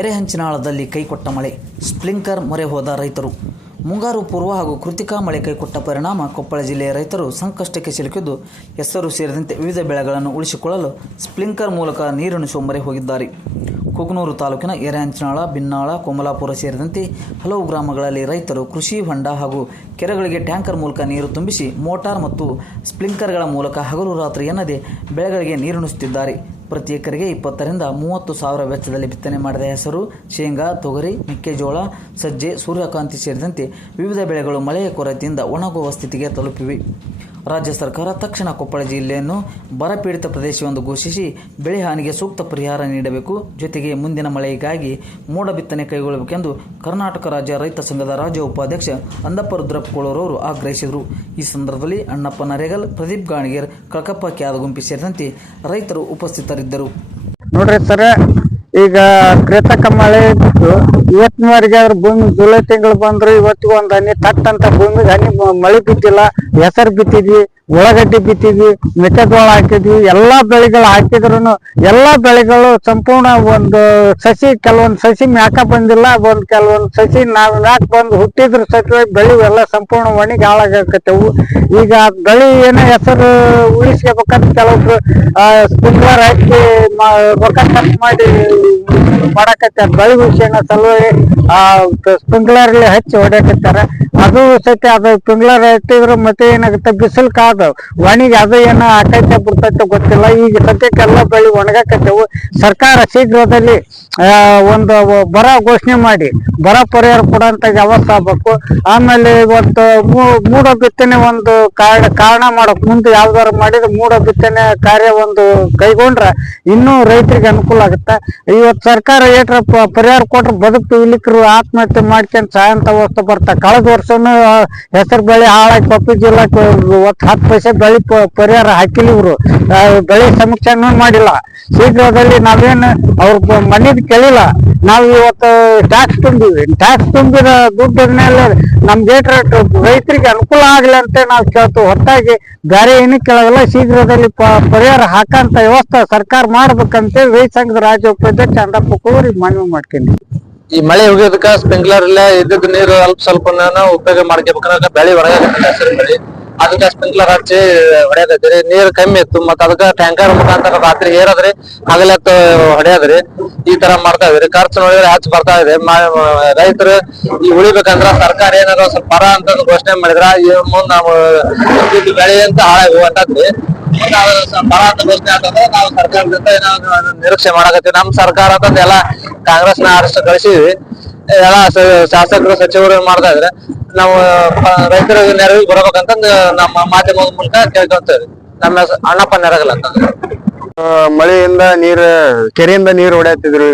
ಎರೆಹಂಚಿನಾಳದಲ್ಲಿ ಕೈಕೊಟ್ಟ ಮಳೆ, ಸ್ಪ್ರಿಂಕ್ಲರ್ ಮೊರೆ ಹೋದ ರೈತರು. ಮುಂಗಾರು ಪೂರ್ವ ಹಾಗೂ ಕೃತಿಕಾ ಮಳೆ ಕೈಕೊಟ್ಟ ಪರಿಣಾಮ ಕೊಪ್ಪಳ ಜಿಲ್ಲೆಯ ರೈತರು ಸಂಕಷ್ಟಕ್ಕೆ ಸಿಲುಕಿದ್ದು, ಹೆಸರು ಸೇರಿದಂತೆ ವಿವಿಧ ಬೆಳೆಗಳನ್ನು ಉಳಿಸಿಕೊಳ್ಳಲು ಸ್ಪ್ರಿಂಕ್ಲರ್ ಮೂಲಕ ನೀರುಣಿಸುವ ಮೊರೆ ಹೋಗಿದ್ದಾರೆ. ಕುಕನೂರು ತಾಲೂಕಿನ ಎರೆಹಂಚಿನಾಳ, ಬಿನ್ನಾಳ, ಕೋಮಲಾಪುರ ಸೇರಿದಂತೆ ಹಲವು ಗ್ರಾಮಗಳಲ್ಲಿ ರೈತರು ಕೃಷಿ ಹೊಂಡ ಹಾಗೂ ಕೆರೆಗಳಿಗೆ ಟ್ಯಾಂಕರ್ ಮೂಲಕ ನೀರು ತುಂಬಿಸಿ ಮೋಟಾರ್ ಮತ್ತು ಸ್ಪ್ರಿಂಕ್ಲರ್ಗಳ ಮೂಲಕ ಹಗಲು ರಾತ್ರಿ ಎನ್ನದೇ ಬೆಳೆಗಳಿಗೆ ನೀರುಣಿಸುತ್ತಿದ್ದಾರೆ. ಪ್ರತಿ ಎಕರೆಗೆ 20 ರಿಂದ 30 ಸಾವಿರ ವೆಚ್ಚದಲ್ಲಿ ಬಿತ್ತನೆ ಮಾಡಿದ ಹೆಸರು, ಶೇಂಗಾ, ತೊಗರಿ, ಮೆಕ್ಕೆಜೋಳ, ಸಜ್ಜೆ, ಸೂರ್ಯಕಾಂತಿ ಸೇರಿದಂತೆ ವಿವಿಧ ಬೆಳೆಗಳು ಮಳೆಯ ಕೊರತೆಯಿಂದ ಒಣಗುವ ಸ್ಥಿತಿಗೆ ತಲುಪಿವೆ. ರಾಜ್ಯ ಸರ್ಕಾರ ತಕ್ಷಣ ಕೊಪ್ಪಳ ಜಿಲ್ಲೆಯನ್ನು ಬರಪೀಡಿತ ಪ್ರದೇಶವೆಂದು ಘೋಷಿಸಿ ಬೆಳೆ ಹಾನಿಗೆ ಸೂಕ್ತ ಪರಿಹಾರ ನೀಡಬೇಕು. ಜೊತೆಗೆ ಮುಂದಿನ ಮಳೆಗಾಗಿ ಮೋಡ ಬಿತ್ತನೆ ಕೈಗೊಳ್ಳಬೇಕೆಂದು ಕರ್ನಾಟಕ ರಾಜ್ಯ ರೈತ ಸಂಘದ ರಾಜ್ಯ ಉಪಾಧ್ಯಕ್ಷ ಅಂದಪ್ಪ ರುದ್ರಪ್ಪಕೋಳೂರವರು ಆಗ್ರಹಿಸಿದರು. ಈ ಸಂದರ್ಭದಲ್ಲಿ ಅಣ್ಣಪ್ಪ ನರೇಗಲ್, ಪ್ರದೀಪ್ ಗಾಣಿಗೇರ್, ಕಳಕಪ್ಪ ಕ್ಯಾದಗುಂಪಿ ಸೇರಿದಂತೆ ರೈತರು ಉಪಸ್ಥಿತರಿದ್ದರು. ನೋಡ್ರಿ ಸರ್, ಈಗ ಕೃತಕ ಮಳೆ ಇವತ್ತಿನವರೆಗೆ ಆದ್ರೆ ಭೂಮಿ ಜುಲೈ ತಿಂಗಳು ಬಂದ್ರು ಇವತ್ತಿಗೂ ಒಂದ್ ಹನಿ ತಟ್ಟಂತ ಭೂಮಿಗೆ ಹನಿ ಮಳೆ ಬಿದ್ದಿಲ್ಲ. ಹೆಸರು ಬಿತ್ತಿದ್ವಿ, ಉಳ್ಳಾಗಡ್ಡಿ ಬಿತ್ತಿದ್ವಿ, ಮೆಕ್ಕೆಜೋಳ ಹಾಕಿದ್ವಿ, ಎಲ್ಲಾ ಬೆಳೆಗಳು ಹಾಕಿದ್ರು ಎಲ್ಲಾ ಬೆಳೆಗಳು ಸಂಪೂರ್ಣ ಒಂದು ಸಸಿ, ಕೆಲವೊಂದು ಸಸಿ ಮ್ಯಾಕ ಬಂದಿಲ್ಲ, ಕೆಲವೊಂದು ಸಸಿ ಮ್ಯಾಕ್ ಬಂದು ಹುಟ್ಟಿದ್ರು ಸತ್ವ ಬೆಳೆ ಎಲ್ಲ ಸಂಪೂರ್ಣ ಒಣಗಿ ಹಾಳಾಗಕತ್ತವು. ಈಗ ಬೆಳೆ ಏನೋ ಹೆಸರು ಉಳಿಸ್ಕೋಬೇಕಂತ ಕೆಲವೊಬ್ರು ಸ್ಪ್ರಿಂಕ್ಲರ್ ಹಾಕಿ ರೊಕ್ಕ ಖರ್ಚು ಮಾಡಿ ಮಾಡಕತ್ತಾರ. ಬೆಳೆ ವಿಷಯನ ಸಲುವಾಗಿ ಸ್ಪ್ರಿಂಕ್ಲರ್ ಹಚ್ಚಿ ಹೊಡ್ಯಾಕತ್ತಾರ. ಅದು ಸತ್ಯ, ಅದು ಸ್ಪ್ರಿಂಕ್ಲರ್ ಹಚ್ಚಿದ್ರು ಮತ್ತೆ ಏನಾಗುತ್ತೆ, ಬಿಸಿಲು ಕಾದು ಒಣಗಿ ಅದು ಏನೋ ಆಕೈತೆ ಬಿಡ್ತೈತೆ ಗೊತ್ತಿಲ್ಲ. ಈಗ ಸದ್ಯಕ್ಕೆಲ್ಲ ಬೆಳೆ ಒಣಗಾಕತ್ತೇವು. ಸರ್ಕಾರ ಶೀಘ್ರದಲ್ಲಿ ಒಂದು ಬರ ಘೋಷಣೆ ಮಾಡಿ ಬರ ಪರಿಹಾರ ಕೊಡುವಂತ ವ್ಯವಸ್ಥೆ ಆಗ್ಬೇಕು. ಆಮೇಲೆ ಇವತ್ತು ಮೂಡ ಬಿತ್ತನೆ ಒಂದು ಕಾರಣ ಮಾಡಕ್ ಮುಂದೆ ಯಾವ್ದಾರು ಮಾಡಿದ್ರೆ ಮೂಡ ಬಿತ್ತನೆ ಕಾರ್ಯ ಒಂದು ಕೈಗೊಂಡ್ರೆ ಇನ್ನೂ ರೈತರಿಗೆ ಅನುಕೂಲ ಆಗುತ್ತೆ. ಇವತ್ತು ಸರ್ಕಾರ ಏಟ್ರ ಪರಿಹಾರ ಕೊಟ್ರೆ ಬದುಕು ಇಲಿಕರು ಆತ್ಮಹತ್ಯೆ ಮಾಡ್ಕೊಂಡು ಸಾಯಂತ ಅವಸ್ಥೆ ಬರ್ತಾ. ಕಳೆದ ವರ್ಷನೂ ಹೆಸರು ಬೆಳೆ ಹಾಳಾಗಿ ಕೊಪ್ಪಳ ಜಿಲ್ಲಾಕ್ಕೆ 10 ಪೈಸೆ ಬೆಳೆ ಪರಿಹಾರ ಹಾಕಿಲ್ಲ. ಇವರು ಬೆಳೆ ಸಮೀಕ್ಷೆನೂ ಮಾಡಿಲ್ಲ. ಶೀಘ್ರದಲ್ಲಿ ನಾವೇನು ಅವ್ರ ಮನೆದ್ ಕೇಳಿಲ್ಲ, ನಾವು ಇವತ್ತು ಟ್ಯಾಕ್ಸ್ ತುಂಬಿವಿ. ಟ್ಯಾಕ್ಸ್ ತುಂಬಿದ ದುಡ್ಡು ಮೇಲೆ ನಮ್ಗೆ ರೈತರಿಗೆ ಅನುಕೂಲ ಆಗ್ಲಿ ಅಂತ ನಾವು ಕೇಳ್ತೀವಿ, ಹೊತ್ತಾಗಿ ಬೇರೆ ಏನೂ ಕೇಳೋದಿಲ್ಲ. ಶೀಘ್ರದಲ್ಲಿ ಪರಿಹಾರ ಹಾಕಂತ ವ್ಯವಸ್ಥೆ ಸರ್ಕಾರ ಮಾಡ್ಬೇಕಂತೇಳಿ ರೈತ ಸಂಘದ ರಾಜ್ಯ ಉಪಾಧ್ಯಕ್ಷ ಅಂದಪ್ಪ ಕೋಳೂರಿಗೆ ಮನವಿ ಮಾಡ್ತೀನಿ. ಈ ಮಳೆ ಹೋಗೋದಕ್ಕ ಸ್ಪ್ರಿಂಕ್ಲರ್ ಇಲ್ಲ ಇದ್ದಿದ್ ನೀರು ಸ್ವಲ್ಪ ಉಪಯೋಗ ಮಾಡ್ಕೋಬೇಕಂದ್ರೆ ಬೆಳೆ ಹೊರಗೆ ಅದಕ್ಕೆ ಸ್ಪ್ರಿಂಕ್ಲರ್ ಹಚ್ಚಿ ಹೊಡೆಯದ್ರಿ. ನೀರು ಕಮ್ಮಿ ಇತ್ತು, ಮತ್ತ ಅದಕ್ಕ ಟ್ಯಾಂಕರ್ ಮುಖಾಂತರ ರಾತ್ರಿ ಏರದ್ರಿ, ಹಗಲತ್ತು ಹೊಡೆಯದ್ರಿ. ಈ ತರ ಮಾಡ್ತಾ ಇದ್ರಿ. ಖರ್ಚು ನೋಡಿದ್ರೆ ಹೆಚ್ಚು ಬರ್ತಾ ಇದೆ. ರೈತರು ಈ ಉಳಿಬೇಕಂದ್ರ ಸರ್ಕಾರ ಏನಾದ್ರು ಸ್ವಲ್ಪ ಬರ ಅಂತ ಘೋಷಣೆ ಮಾಡಿದ್ರ ಈ ಮುಂದ್ ನಾವು ಬೆಳೆ ಅಂತ ಹಾಳಾಗಿ ಹೋಗಂತದ್ರಿ. ಬರ ಅಂತ ಘೋಷಣೆ ಅಂತಂದ್ರೆ ನಾವು ಸರ್ಕಾರದಿಂದ ಏನಾದ್ರು ನಿರೀಕ್ಷೆ ಮಾಡಕತ್ತೀವಿ. ನಮ್ ಸರ್ಕಾರ ಅಂತಂದ್ ಎಲ್ಲಾ ಕಾಂಗ್ರೆಸ್ನ ಅರೆಸ್ಟ್ ಕಳಿಸಿದ್ವಿ. ಎಲ್ಲ ಶಾಸಕರು, ಸಚಿವರು ಮಾಡ್ತಾ ಇದ್ರೆ ನಾವು ರೈತರಿಗೆ ನೆರವಿಗೆ ಬರಬೇಕಂತಂದು ನಮ್ಮ ಮಾಧ್ಯಮದ ಮೂಲಕ ಕೇಳ್ಕೊಂತೇವೆ. ನಮ್ಮ ಅಣ್ಣಪ್ಪ ನರೇಗಲ್ ಅಂತಂದ್ರೆ ಮಳೆಯಿಂದ ಕೆರೆಯಿಂದ ನೀರು ಹೊಡೆಯತ್ತಿದ್ರು.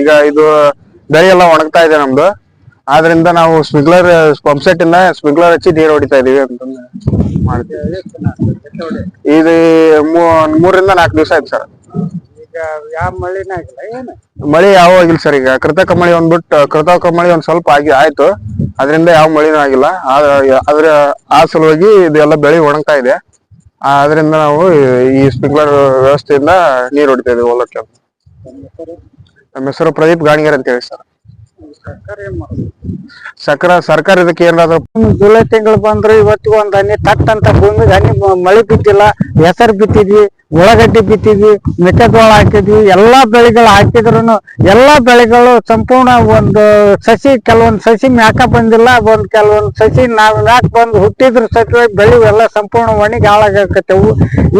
ಈಗ ಇದು ಬೆಳೆ ಎಲ್ಲ ಒಣಗ್ತಾ ಇದೆ ನಮ್ದು. ಆದ್ರಿಂದ ನಾವು ಸ್ಪ್ರಿಂಕ್ಲರ್ ಪಂಪ್ ಇಂದ ಸ್ಪ್ರಿಂಕ್ಲರ್ ಹಚ್ಚಿ ನೀರು ಹೊಡಿತಾ ಇದೀವಿ ಅಂತಂದು ಮಾಡ್ತೀವಿ. ಇದು 3 ರಿಂದ 4 ದಿವಸ ಆಯ್ತು ಸರ್. ಯಾವ ಮಳೆನ ಆಗಿಲ್ಲ, ಏನು ಮಳೆ ಯಾವ ಆಗಿಲ್ಲ ಸರ್. ಈಗ ಕೃತಕ ಮಳೆ ಕೃತಕ ಮಳೆ ಒಂದ್ ಸ್ವಲ್ಪ ಆಯ್ತು, ಅದರಿಂದ ಯಾವ ಮಳೆನೂ ಆಗಿಲ್ಲ. ಆ ಸಲುವಾಗಿ ಇದೆಲ್ಲ ಬೆಳೆ ಒಣಗ್ತಾ ಇದೆ. ಅದರಿಂದ ನಾವು ಈ ಸ್ಪ್ರಿಂಕ್ಲರ್ ವ್ಯವಸ್ಥೆಯಿಂದ ನೀರು ಹೊಡಿತಾ ಇದೀವಿ ಹೊಲಕ್ಕೆ. ನಮ್ಮ ಹೆಸರು ಪ್ರದೀಪ್ ಗಾಣಿಗೇರ್ ಅಂತ ಹೇಳಿ ಸರ್. ಸರ್ಕಾರ ಇದಕ್ಕೆ ಏನಾದ್ರು ಜುಲೈ ತಿಂಗಳು ಬಂದ್ರು ಇವತ್ತಿಗೂ ಒಂದ್ ಹನಿ ತಟ್ಟಂತ ಭೂಮಿಗೆ ಹನಿ ಮಳೆ ಬಿದ್ದಿಲ್ಲ. ಹೆಸರು ಬಿತ್ತಿದ್ವಿ, ಉಳ್ಳಾಗಡ್ಡಿ ಬಿತ್ತಿದ್ವಿ, ಮೆಕ್ಕೆಜೋಳ ಹಾಕಿದ್ವಿ, ಎಲ್ಲಾ ಬೆಳೆಗಳು ಹಾಕಿದ್ರು ಎಲ್ಲಾ ಬೆಳೆಗಳು ಸಂಪೂರ್ಣ ಒಂದು ಸಸಿ, ಕೆಲವೊಂದು ಸಸಿ ಮ್ಯಾಕ ಬಂದಿಲ್ಲ, ಕೆಲವೊಂದು ಸಸಿ ಮ್ಯಾಕ್ ಬಂದು ಹುಟ್ಟಿದ್ರು ಸತ್ವ ಬೆಳೆ ಎಲ್ಲ ಸಂಪೂರ್ಣ ಒಣಗಿ ಹಾಳಾಗಕತ್ತವು.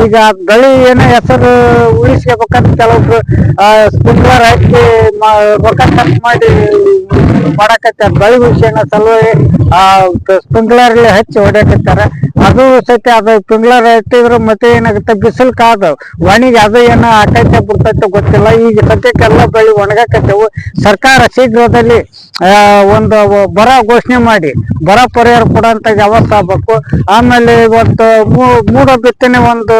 ಈಗ ಬೆಳೆ ಏನೋ ಹೆಸರು ಉಳಿಸ್ಕೋಬೇಕಂತ ಕೆಲವೊಬ್ರು ಸ್ಪ್ರಿಂಕ್ಲರ್ ಹಾಕಿ ರೊಕ್ಕ ಖರ್ಚು ಮಾಡಿ ಮಾಡಕತ್ತಾರ. ಬೆಳೆ ವಿಷಯನ ಸಲುವಾಗಿ ಸ್ಪ್ರಿಂಕ್ಲರ್ ಹಚ್ಚಿ ಹೊಡ್ಯಾಕತ್ತಾರ. ಅದು ಸತ್ಯ, ಅದು ಸ್ಪ್ರಿಂಕ್ಲರ್ ಹಚ್ಚಿದ್ರು ಮತ್ತೆ ಏನಾಗುತ್ತೆ, ಬಿಸಿಲು ಕಾದು ಒಣಗಿ ಅದು ಏನೋ ಆಕೈತೆ ಬಿಡ್ತೈತೆ ಗೊತ್ತಿಲ್ಲ. ಈಗ ಸದ್ಯಕ್ಕೆಲ್ಲ ಬೆಳೆ ಒಣಗಾಕತ್ತೇವು. ಸರ್ಕಾರ ಶೀಘ್ರದಲ್ಲಿ ಒಂದು ಬರ ಘೋಷಣೆ ಮಾಡಿ ಬರ ಪರಿಹಾರ ಕೊಡುವಂತ ವ್ಯವಸ್ಥೆ ಆಗ್ಬೇಕು. ಆಮೇಲೆ ಇವತ್ತು ಮೂಡ ಬಿತ್ತನೆ ಒಂದು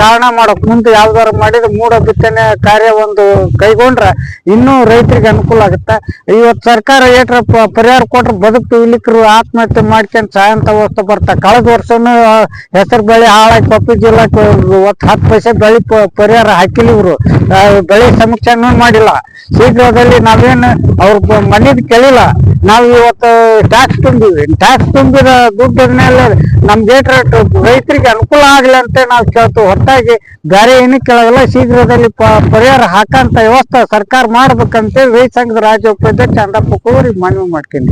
ಕಾರಣ ಮಾಡಕ್ ಮುಂದೆ ಯಾವ್ದಾರು ಮಾಡಿದ್ರೆ ಮೂಡ ಬಿತ್ತನೆ ಕಾರ್ಯ ಒಂದು ಕೈಗೊಂಡ್ರೆ ಇನ್ನೂ ರೈತರಿಗೆ ಅನುಕೂಲ ಆಗುತ್ತೆ. ಇವತ್ತು ಸರ್ಕಾರ ಏಟ್ರ ಪರಿಹಾರ ಕೊಟ್ರೆ ಬದುಕು ಇಲಿಕ್ರು ಆತ್ಮಹತ್ಯೆ ಮಾಡ್ಕೊಂಡು ಸಾಯಂತ ಅವಸ್ಥೆ ಬರ್ತಾ ಕಳೆದ ವರ್ಷನೂ ಹೆಸರು ಬೆಳೆ ಹಾಳಾಗಿ ಕೊಪ್ಪಳ ಜಿಲ್ಲಾಕ್ಕೆ 10 ಪೈಸೆ ಬೆಳೆ ಪರಿಹಾರ ಹಾಕಿಲ್ಲ ಇವರು ಬೆಳೆ ಸಮೀಕ್ಷೆನೂ ಮಾಡಿಲ್ಲ. ಶೀಘ್ರದಲ್ಲಿ ನಾವೇನು ಅವ್ರ ಮನೆಗೆ ಕೇಳಿಲ್ಲ. ನಾವು ಇವತ್ತು ಟ್ಯಾಕ್ಸ್ ತುಂಬಿದ ದುಡ್ಡಿನ ಮೇಲೆ ನಮ್ಗೆ ರೈತರಿಗೆ ಅನುಕೂಲ ಆಗ್ಲಿ ಅಂತ ನಾವು ಕೇಳ್ತೀವಿ, ಹೊರತಾಗಿ ಬೇರೆ ಏನೂ ಕೇಳೋಲ್ಲ. ಶೀಘ್ರದಲ್ಲಿ ಪರಿಹಾರ ಹಾಕಂತ ವ್ಯವಸ್ಥೆ ಸರ್ಕಾರ ಮಾಡ್ಬೇಕಂತೇಳಿ ರೈತ ಸಂಘದ ರಾಜ್ಯ ಉಪಾಧ್ಯಕ್ಷ ಚಂದಪ್ಪ ಕೋರಿಗೆ ಮನವಿ ಮಾಡ್ತೀನಿ.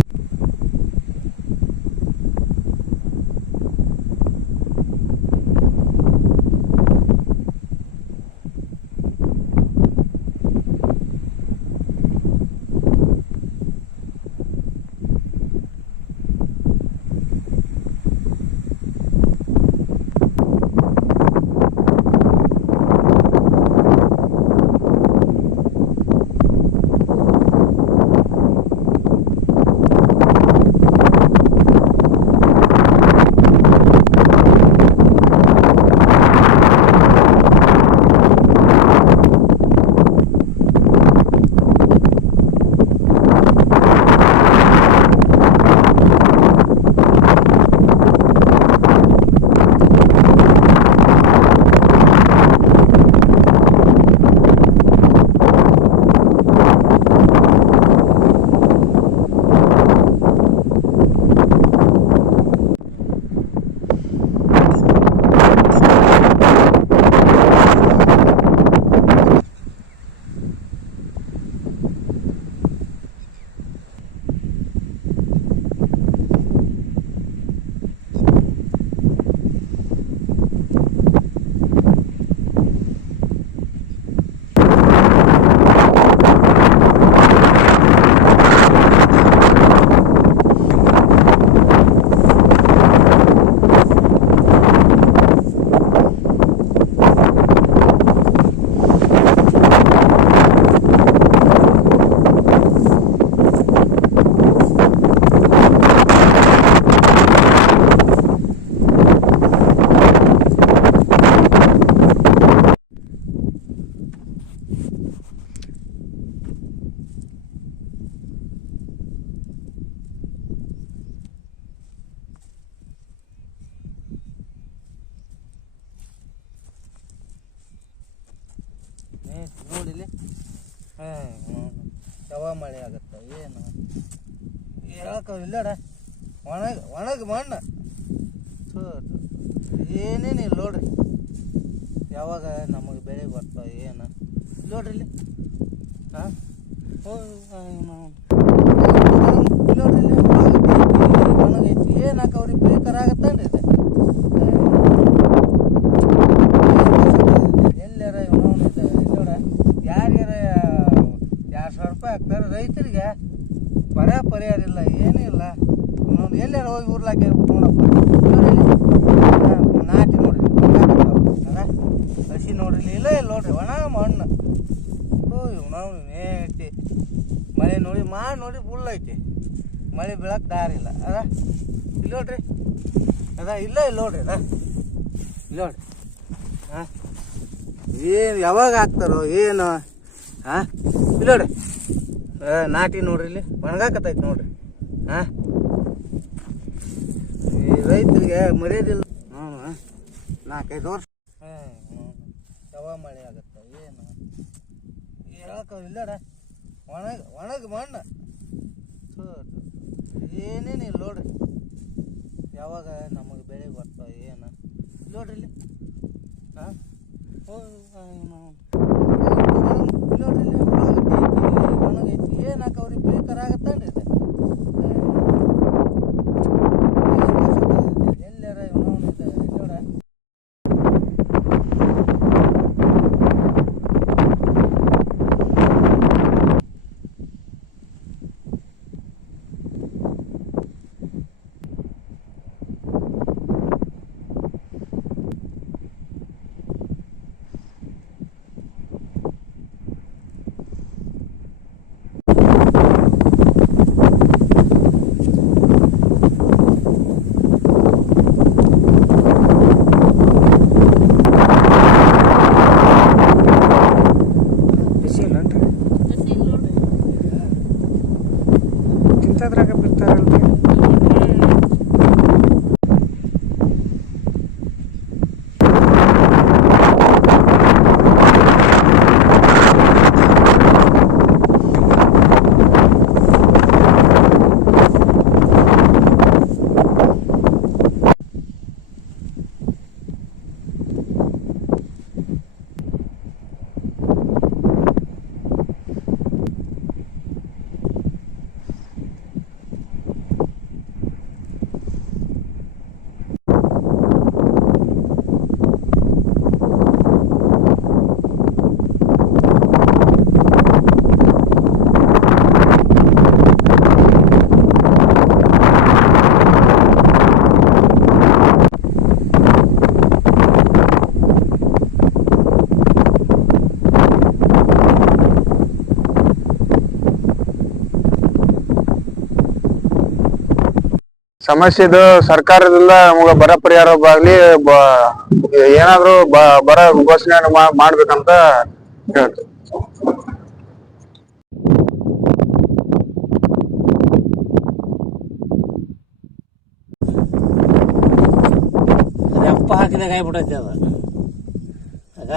ನೋಡಿಲಿ ಯಾವ ಮಳೆ ಆಗತ್ತ ಏನು ಹೇಳಕ್ಕ ಇಲ್ಲಡ ಒಣಗ ಮಣ್ಣು ಏನೇನಿಲ್ಲ ನೋಡ್ರಿ. ಯಾವಾಗ ನಮಗೆ ಬೆಳೆ ಬರ್ತಾವ ಏನು ನೋಡ್ರಿ ಇಲ್ಲಿ ಹಾಂ ನೋಡ್ರಿ ಇಲ್ಲಿ ಒಣಗೈತಿ ಏನು ಹಾಕವ್ರಿ ಬೇಕಾರ ಆಗತ್ತನ್ರಿ ಇದು ಎಲ್ಲಾರ ನೋಡ ಯಾರ್ಯಾರ 2,000 ರೂಪಾಯಿ ಹಾಕ್ತಾರೆ ರೈತರಿಗೆ ಪರಿಹಾರ ಇಲ್ಲ ಏನಿಲ್ಲ. ಇನ್ನೊಂದು ಎಲ್ಲಾರ ಹೋಗಿ ಉರ್ಲಾಕೆ ನೋಡಪ್ಪ ನಾಟಿ ನೋಡ್ರಿ ಹಸಿ ನೋಡ್ರಿ ಇಲ್ಲ ನೋಡ್ರಿ ಒಣ ಮಣ್ಣು ನಾವು ಐತಿ ಮಳೆ ನೋಡಿ ನೋಡಿ ಫುಲ್ ಐತಿ ಮಳೆ ಬೀಳಕ್ಕೆ ದಾರಿ ಇಲ್ಲ ಅದ ಇಲ್ಲಿ ನೋಡ್ರಿ ಅದ ಇಲ್ಲ ನೋಡ್ರಿ ಅದ ಇಲ್ಲಿ ನೋಡ್ರಿ ಹಾಂ ಏನು ಯಾವಾಗ ಹಾಕ್ತಾರೋ ಏನು ಹಾಂ ಇಲ್ಲಿ ನೋಡ್ರಿ ನಾಟಿ ನೋಡ್ರಿ ಇಲ್ಲಿ ಒಣಗಾಕತ್ತೈತಿ ನೋಡ್ರಿ ಹಾಂ ಈ ರೈತರಿಗೆ ಮರ್ಯಾದಿಲ್ಲ 4-5 ವರ್ಷ ಯಾವ ಮಳೆ ಆಗತ್ತ ಏನು ಹೇಳಕ್ಕ ಇಲ್ಲಡ ಒಣಗ ಮಣ್ಣು ಏನೇನಿಲ್ಲ ನೋಡ್ರಿ. ಯಾವಾಗ ನಮಗೆ ಬೆಳೆ ಬರ್ತಾವ ಏನು ನೋಡ್ರಿ ಇಲ್ಲಿ ಹಾಂ ನೋಡ್ರಿ ಇಲ್ಲಿ ಒಣಗೈತಿ ಏನು ಹಾಕವ್ರಿ ಬೇಕಾರ ಆಗತ್ತನ್ರಿ ಇದು ಎಲ್ಲಾರ ನೋಡ ಸಮಸ್ಯೆದು ಸರ್ಕಾರದಿಂದ ನಮಗ ಬರ ಪರಿಹಾರ ಆಗ್ಲಿ ಏನಾದ್ರು ಬರ ಘೋಷಣೆ ಮಾಡ್ಬೇಕಂತ ಹೇಳ್ತೀವಿ. ಅಪ್ಪ ಹಾಕಿದಾಗ ಆಗ್ಬಿಟ್ಟೈತಿ ಅದು ಆಗ